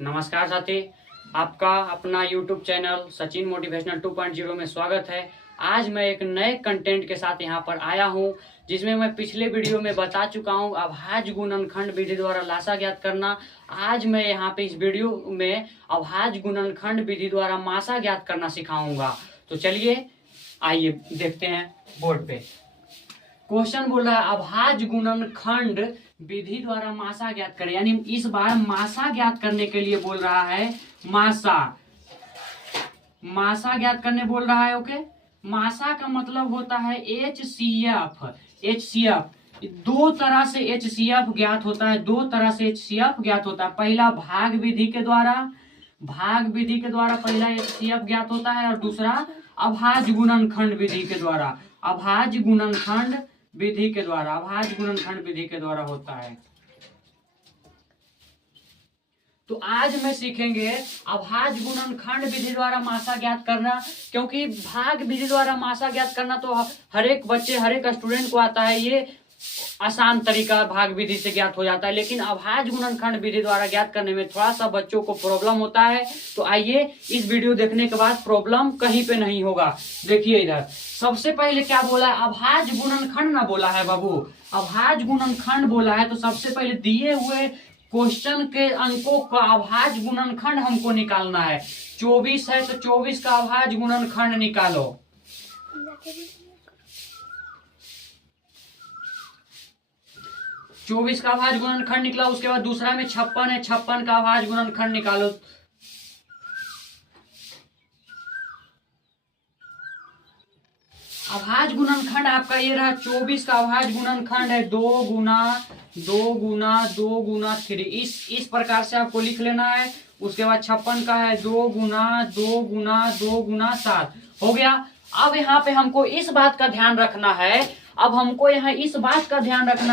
नमस्कार साथी, आपका अपना YouTube चैनल सचिन मोटिवेशनल 2.0 में स्वागत है। आज मैं एक नए कंटेंट के साथ यहाँ पर आया हूँ, जिसमें मैं पिछले वीडियो में बता चुका हूँ अभाज्य गुणनखंड विधि द्वारा लासा ज्ञात करना। आज मैं यहाँ पे इस वीडियो में अभाज्य गुणनखंड विधि द्वारा मासा ज्ञात करना सिखाऊंगा। तो चलिए आइए देखते हैं बोर्ड पे। क्वेश्चन बोल रहा है अभाज्य गुणनखंड विधि द्वारा मासा ज्ञात करें, यानी इस बार मासा ज्ञात करने के लिए बोल रहा है। मासा ज्ञात करने बोल रहा है। ओके, मासा का मतलब होता है HCF। दो तरह से HCF ज्ञात होता है, ज्ञात होता है। पहला भाग विधि के द्वारा पहला HCF ज्ञात होता है, और दूसरा अभाज्य गुणनखंड विधि के द्वारा अभाज्य गुणनखंड विधि के द्वारा होता है। तो आज मैं सीखेंगे अभाज्य गुणनखंड विधि द्वारा मासा ज्ञात करना, क्योंकि भाग विधि द्वारा मासा ज्ञात करना तो हर एक स्टूडेंट को आता है। ये आसान तरीका भाग विधि से ज्ञात हो जाता है, लेकिन अभाज्य गुणनखंड विधि द्वारा ज्ञात करने में थोड़ा सा बच्चों को प्रॉब्लम होता है। तो आइए इस वीडियो देखने के बाद प्रॉब्लम कहीं पे नहीं होगा। देखिए इधर सबसे पहले क्या बोला है, अभाज्य गुणनखंड ना बोला है बाबू, अभाज्य गुणनखंड बोला है। तो सबसे पहले दिए हुए क्वेश्चन के अंकों का अभाज्य गुणनखंड हमको निकालना है। 24 है तो 24 का अभाज्य गुणनखंड निकालो। 24 का अभाज्य गुणनखंड निकला। उसके बाद दूसरा में 56 है, 56 का अभाज्य गुणनखंड निकालो। अभाज्य गुणनखंड आपका ये रहा। 24 का अभाज्य गुणनखंड है 2 गुना 3। इस प्रकार से आपको लिख लेना है। उसके बाद 56 का है 2 गुना 7 हो गया। अब यहाँ पे हमको इस बात का ध्यान रखना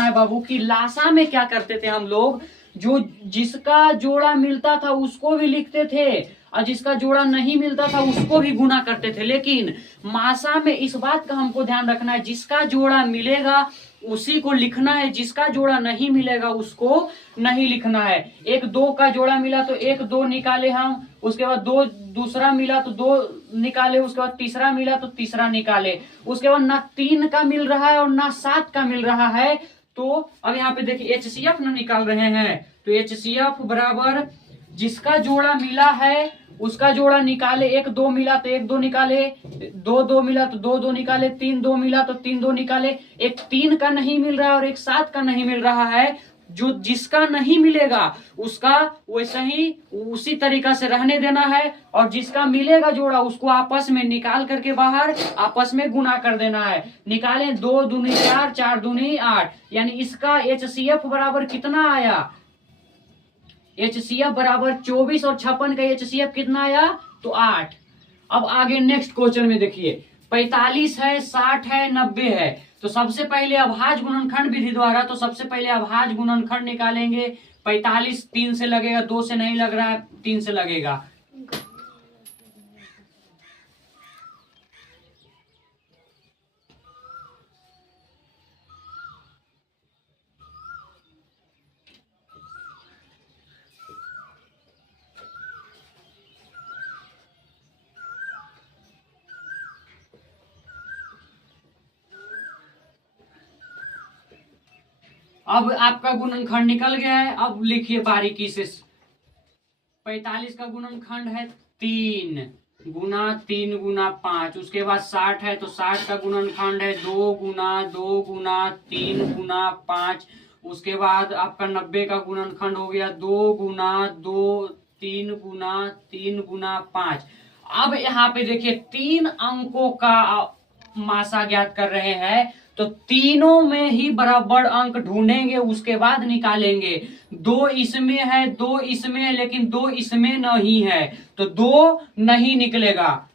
है, बाबू कि लासा में क्या करते थे हम लोग, जो जिसका जोड़ा मिलता था उसको भी लिखते थे, और जिसका जोड़ा नहीं मिलता था उसको भी गुना करते थे। लेकिन मासा में इस बात का हमको ध्यान रखना है, जिसका जोड़ा मिलेगा उसी को लिखना है, जिसका जोड़ा नहीं मिलेगा उसको नहीं लिखना है। 1 2 का जोड़ा मिला तो 1 2 निकाले हम, उसके बाद 2 दूसरा मिला तो 2 निकाले, उसके बाद तीसरा मिला तो तीसरा निकाले। उसके बाद ना 3 का मिल रहा है और ना 7 का मिल रहा है। तो अब यहाँ पे देखिए HCF ना निकाल रहे हैं। तो HCF बराबर जिसका जोड़ा मिला है उसका जोड़ा निकाले। 1 2 मिला तो 1 2 निकाले, 2 2 मिला तो 2 2 निकाले, 3 2 मिला तो 3 2 निकाले। एक 3 का नहीं मिल रहा है और एक 7 का नहीं मिल रहा है। जो जिसका नहीं मिलेगा उसका वैसे ही उसी तरीका से रहने देना है, और जिसका मिलेगा जोड़ा उसको आपस में निकाल करके बाहर आपस में गुना कर देना है। निकालें 2 दूनी 4, 4 दूनी 8, यानी इसका HCF बराबर कितना आया। HCF बराबर 24 और 56 का HCF कितना आया तो 8। अब आगे नेक्स्ट क्वेश्चन में देखिए 45 है, 60 है, 90 है। तो सबसे पहले अभाज्य गुणनखंड विधि द्वारा अभाज्य गुणनखंड निकालेंगे। 45 3 से लगेगा, 2 से नहीं लग रहा है, 3 से लगेगा। अब आपका गुणनखंड निकल गया है। अब लिखिए बारीकी से। 45 का गुणनखंड है 3 गुना 5। उसके बाद 60 है तो 60 का गुणनखंड है 2 गुना 3 गुना 5। उसके बाद आपका 90 का गुणनखंड हो गया 2 गुना 2 3 गुना 5। अब यहाँ पे देखिए 3 अंकों का मासा ज्ञात कर रहे हैं, तो तीनों में ही बराबर अंक ढूंढेंगे, उसके बाद निकालेंगे। 2 इसमें है, 2 इसमें है, लेकिन 2 इसमें नहीं है, तो 2 नहीं निकलेगा,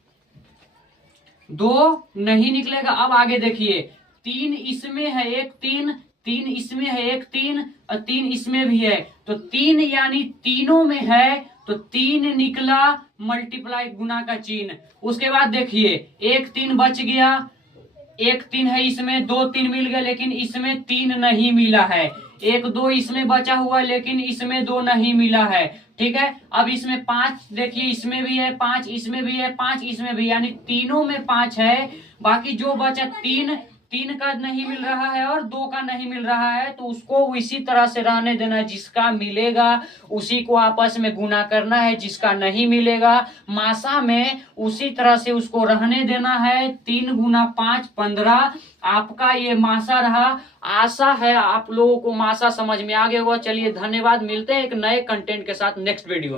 2 नहीं निकलेगा। अब आगे देखिए 3 इसमें है, 1 3, 3 इसमें है, 1 3, और 3 इसमें भी है, तो 3 यानी तीनों में है, तो 3 निकला, मल्टीप्लाई गुना का चिन्ह। उसके बाद देखिए 1 3 बच गया, 1 3 है इसमें, 2 3 मिल गया, लेकिन इसमें 3 नहीं मिला है। एक दो इसमें बचा हुआ है, लेकिन इसमें 2 नहीं मिला है। ठीक है, अब इसमें 5 देखिए, इसमें भी है 5, इसमें भी है 5, इसमें भी, यानी तीनों में 5 है। बाकी जो बचा 3 का नहीं मिल रहा है और 2 का नहीं मिल रहा है, तो उसको इसी तरह से रहने देना। जिसका मिलेगा उसी को आपस में गुना करना है, जिसका नहीं मिलेगा मासा में उसी तरह से उसको रहने देना है। 3 गुना 5 15 आपका ये मासा रहा। आशा है आप लोगों को मासा समझ में आ गया होगा। चलिए धन्यवाद, मिलते हैं एक नए कंटेंट के साथ नेक्स्ट वीडियो में।